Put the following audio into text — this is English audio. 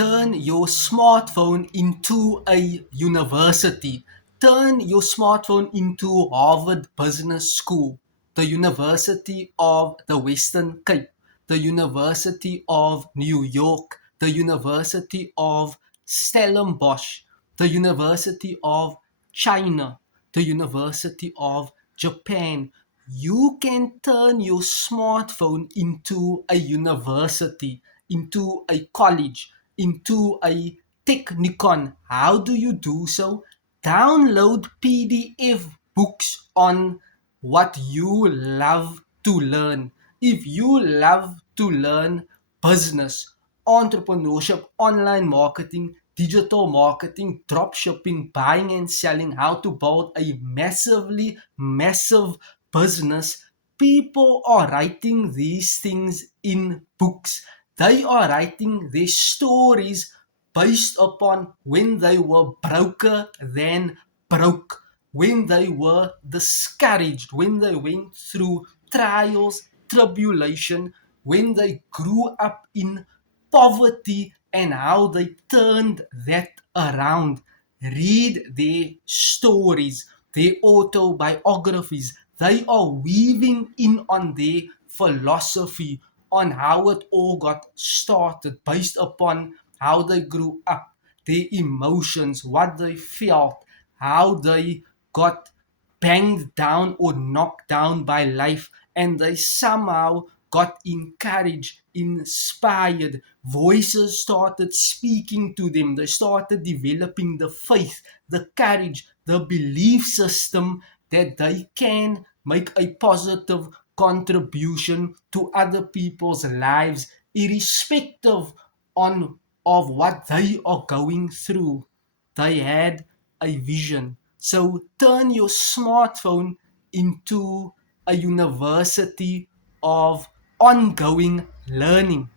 turn your smartphone into a university. Turn your smartphone into Harvard Business School, the University of the Western Cape, the University of New York, the University of Stellenbosch, the University of China, the University of Japan. You can turn your smartphone into a university, into a college, into a technicon. How do you do so? Download PDF books on what you love to learn. If you love to learn business, entrepreneurship, online marketing, digital marketing, drop shipping, buying and selling, how to build a massive business, people are writing these things in books. They are writing their stories based upon when they were broker than broke, when they were discouraged, when they went through trials, tribulation, when they grew up in poverty and how they turned that around. Read their stories, their autobiographies. They are weaving in on their philosophy on how it all got started based upon how they grew up, their emotions, what they felt, how they got banged down or knocked down by life, and they somehow got encouraged, inspired. Voices started speaking to them. They started developing the faith, the courage, the belief system that they can make a positive contribution to other people's lives, irrespective on of what they are going through. They had a vision. So turn your smartphone into a university of ongoing learning.